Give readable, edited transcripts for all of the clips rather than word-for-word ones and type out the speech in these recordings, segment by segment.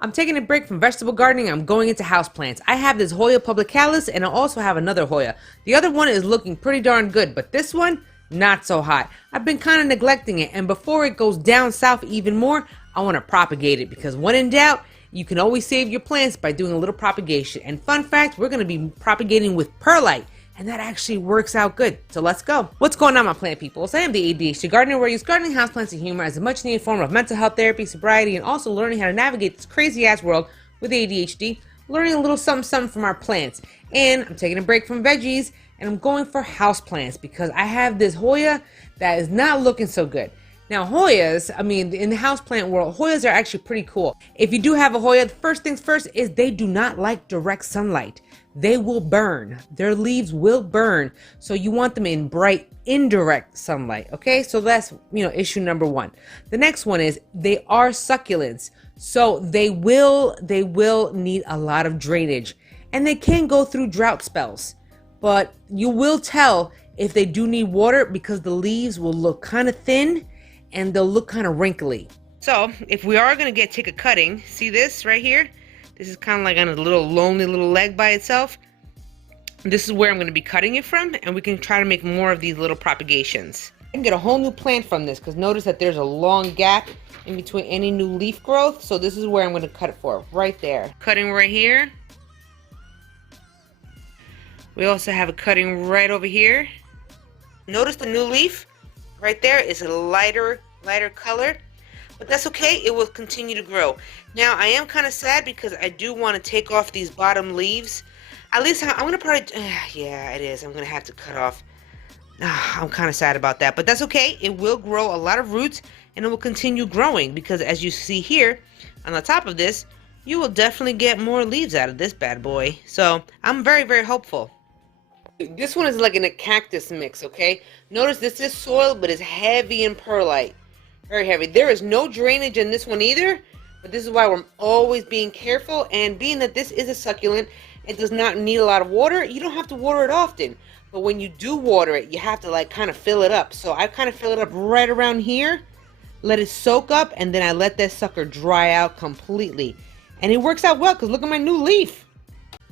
I'm taking a break from vegetable gardening. I'm going into houseplants. I have this Hoya publicalis and I also have another Hoya. The other one is looking pretty darn good, but this one, not so hot. I've been kind of neglecting it, and before it goes down south even more, I want to propagate it because when in doubt, you can always save your plants by doing a little propagation. And fun fact, we're going to be propagating with perlite, and that actually works out good. So let's go. What's going on, my plant people? So I am the ADHD gardener, where I use gardening, houseplants, and humor as a much needed form of mental health therapy, sobriety, and also learning how to navigate this crazy ass world with ADHD, learning a little something from our plants. And I'm taking a break from veggies and I'm going for houseplants because I have this Hoya that is not looking so good. Now, Hoyas, I mean, in the houseplant world, Hoyas are actually pretty cool. If you do have a Hoya, the first things first is they do not like direct sunlight. They will burn. Their leaves will burn. So you want them in bright, indirect sunlight. Okay, so that's, issue number one. The next one is they are succulents. So they will need a lot of drainage. And they can go through drought spells. But you will tell if they do need water because the leaves will look kind of thin and they'll look kind of wrinkly. So if we are going to take a cutting, see this right here? This is kind of like on a little lonely little leg by itself. This is where I'm going to be cutting it from, and we can try to make more of these little propagations. I can get a whole new plant from this because notice that there's a long gap in between any new leaf growth. So this is where I'm going to cut it for, right there. Cutting right here. We also have a cutting right over here. Notice the new leaf right there is a lighter color, but that's okay. It will continue to grow. Now I am kind of sad because I do want to take off these bottom leaves. At least I'm gonna probably yeah, it is. I'm gonna have to cut off. I'm kind of sad about that, but that's okay. It will grow a lot of roots and it will continue growing because as you see here on the top of this, you will definitely get more leaves out of this bad boy. So I'm very, very hopeful. This one is like in a cactus mix, okay? Notice this is soil, but it's heavy in perlite. Very heavy. There is no drainage in this one either, but this is why we're always being careful. And being that this is a succulent, it does not need a lot of water. You don't have to water it often. But when you do water it, you have to like kind of fill it up. So I kind of fill it up right around here, let it soak up, and then I let that sucker dry out completely. And it works out well because look at my new leaf.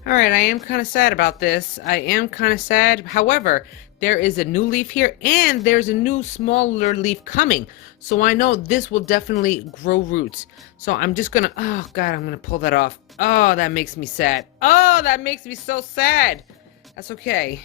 Alright, I am kind of sad about this. I am kind of sad. However, there is a new leaf here and there's a new smaller leaf coming. So I know this will definitely grow roots. So I'm just gonna, oh God, I'm gonna pull that off. Oh, that makes me sad. Oh, that makes me so sad. That's okay.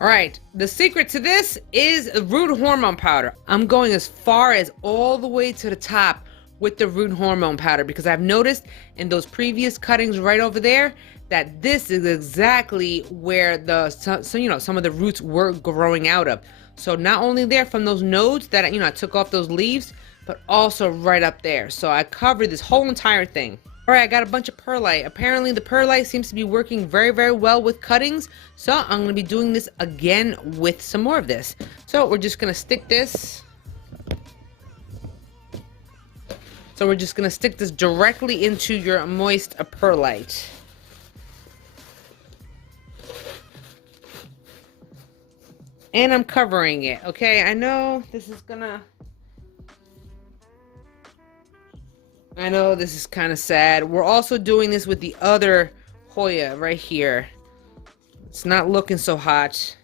Alright, the secret to this is root hormone powder. I'm going as far as all the way to the top with the root hormone powder because I've noticed in those previous cuttings right over there that this is exactly where some of the roots were growing out of. So not only there from those nodes that I took off those leaves, but also right up there. So I covered this whole entire thing. All right, I got a bunch of perlite. Apparently the perlite seems to be working very, very well with cuttings. So I'm going to be doing this again with some more of this. So we're just going to stick this. So we're just going to stick this directly into your moist perlite. And I'm covering it, okay? I know this is kind of sad. We're also doing this with the other Hoya right here. It's not looking so hot.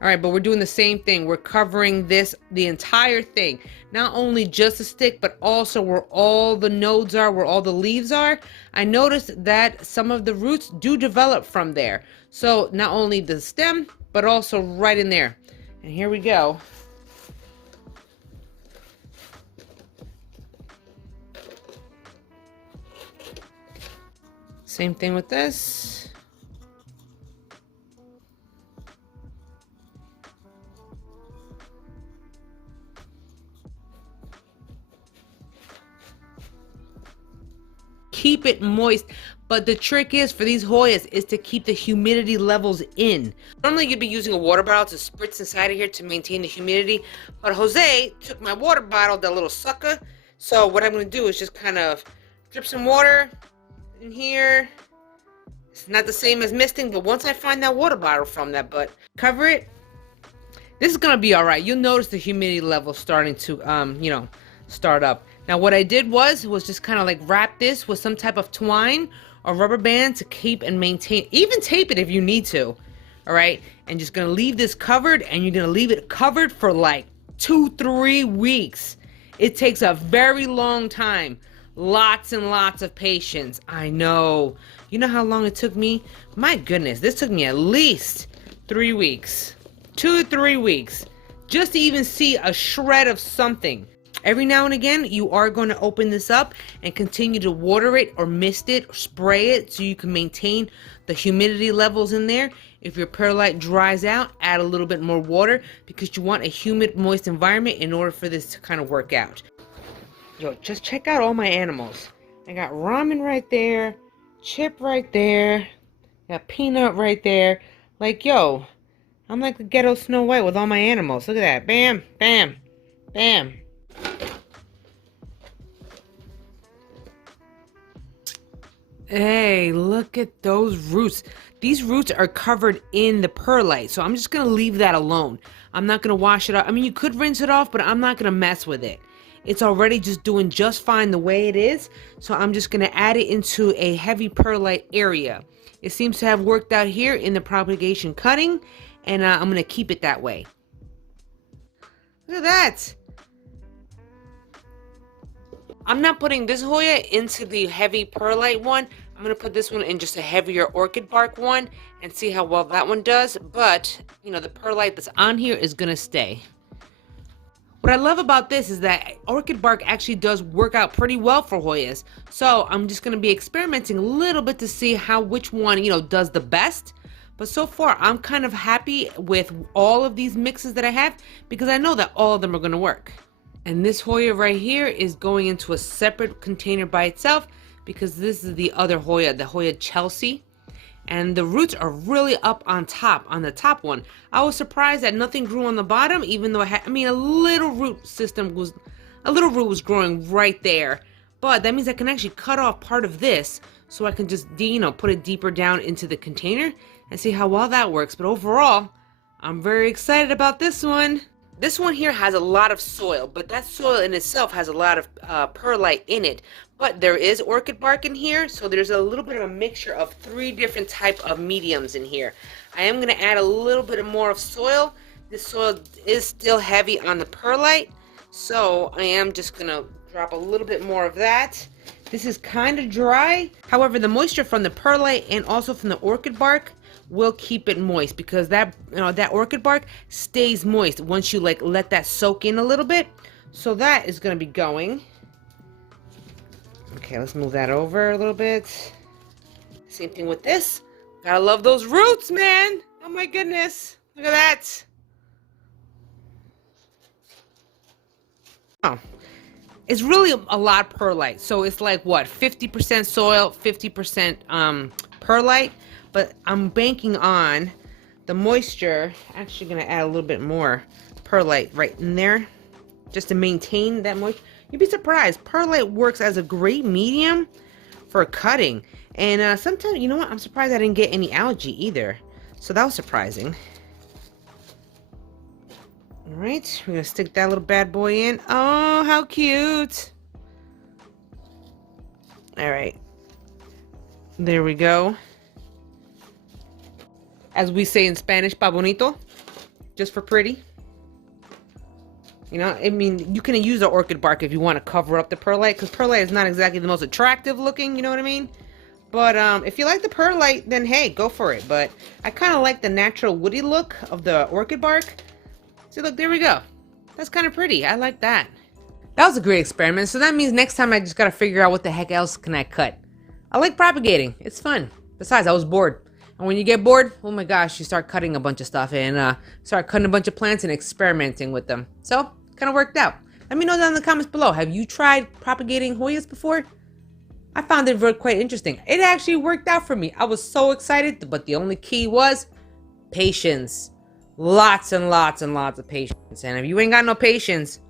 All right, but we're doing the same thing. We're covering the entire thing. Not only just the stick, but also where all the nodes are, where all the leaves are. I noticed that some of the roots do develop from there. So not only the stem, but also right in there. And here we go. Same thing with this. Keep it moist, but the trick is for these Hoyas is to keep the humidity levels in. Normally you'd be using a water bottle to spritz inside of here to maintain the humidity, but Jose took my water bottle, that little sucker. So what I'm going to do is just kind of drip some water in here. It's not the same as misting, but once I find that water bottle from that, but cover it. This is going to be all right. You'll notice the humidity level starting to start up. Now what I did was just kind of like wrap this with some type of twine or rubber band to keep and maintain, even tape it if you need to. All right, and just gonna leave this covered, and you're gonna leave it covered for like 2-3 weeks. It takes a very long time. Lots and lots of patience. I know. You know how long it took me? My goodness, this took me at least 3 weeks. 2 to 3 weeks. Just to even see a shred of something. Every now and again, you are going to open this up and continue to water it or mist it or spray it so you can maintain the humidity levels in there. If your perlite dries out, add a little bit more water because you want a humid, moist environment in order for this to kind of work out. Yo, just check out all my animals. I got Ramen right there, Chip right there, got Peanut right there. Like, yo, I'm like the ghetto Snow White with all my animals. Look at that. Bam, bam, bam. Hey, look at those roots. These roots are covered in the perlite, so I'm just going to leave that alone. I'm not going to wash it off. I mean, you could rinse it off, but I'm not going to mess with it. It's already just doing just fine the way it is, so I'm just going to add it into a heavy perlite area. It seems to have worked out here in the propagation cutting, and I'm going to keep it that way. Look at that. I'm not putting this Hoya into the heavy perlite one. I'm going to put this one in just a heavier orchid bark one and see how well that one does. But, you know, the perlite that's on here is going to stay. What I love about this is that orchid bark actually does work out pretty well for Hoyas. So I'm just going to be experimenting a little bit to see which one, you know, does the best. But so far, I'm kind of happy with all of these mixes that I have because I know that all of them are going to work. And this Hoya right here is going into a separate container by itself because this is the other Hoya, the Hoya Chelsea. And the roots are really up on top, on the top one. I was surprised that nothing grew on the bottom, even though a little root was growing right there. But that means I can actually cut off part of this so I can just, you know, put it deeper down into the container and see how well that works. But overall, I'm very excited about this one. This one here has a lot of soil, but that soil in itself has a lot of perlite in it. But there is orchid bark in here, so there's a little bit of a mixture of 3 different type of mediums in here. I am going to add a little bit more of soil. This soil is still heavy on the perlite, so I am just going to drop a little bit more of that. This is kind of dry. However, the moisture from the perlite and also from the orchid bark will keep it moist because that orchid bark stays moist once you like let that soak in a little bit. So that is going to be going. Okay, let's move that over a little bit. Same thing with this. Gotta love those roots, man. Oh my goodness. Look at that. Oh, it's really a lot perlite. So it's like what, 50% soil, 50% perlite. But I'm banking on the moisture. Actually gonna add a little bit more perlite right in there just to maintain that moisture. You'd be surprised. Perlite works as a great medium for cutting. And sometimes, you know what? I'm surprised I didn't get any algae either. So that was surprising. All right, we're gonna stick that little bad boy in. Oh, how cute. All right, there we go. As we say in Spanish, pa bonito, just for pretty. You know, I mean, you can use the orchid bark if you want to cover up the perlite, because perlite is not exactly the most attractive looking, you know what I mean? But if you like the perlite, then hey, go for it. But I kind of like the natural woody look of the orchid bark. See, look, there we go. That's kind of pretty. I like that. That was a great experiment. So that means next time I just got to figure out what the heck else can I cut. I like propagating. It's fun. Besides, I was bored. And when you get bored, oh my gosh, you start cutting a bunch of stuff and start cutting a bunch of plants and experimenting with them. So, kind of worked out. Let me know down in the comments below. Have you tried propagating Hoyas before? I found it quite interesting. It actually worked out for me. I was so excited, but the only key was patience. Lots and lots and lots of patience. And if you ain't got no patience,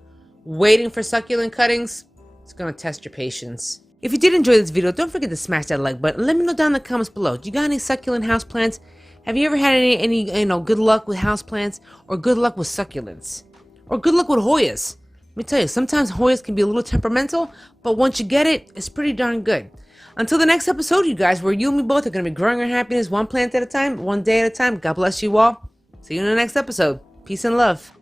waiting for succulent cuttings, it's going to test your patience. If you did enjoy this video, don't forget to smash that like button. Let me know down in the comments below. Do you got any succulent houseplants? Have you ever had any good luck with houseplants? Or good luck with succulents? Or good luck with Hoyas? me tell you, sometimes Hoyas can be a little temperamental, but once you get it, it's pretty darn good. Until the next episode, you guys, where you and me both are going to be growing our happiness one plant at a time, one day at a time. God bless you all. See you in the next episode. Peace and love.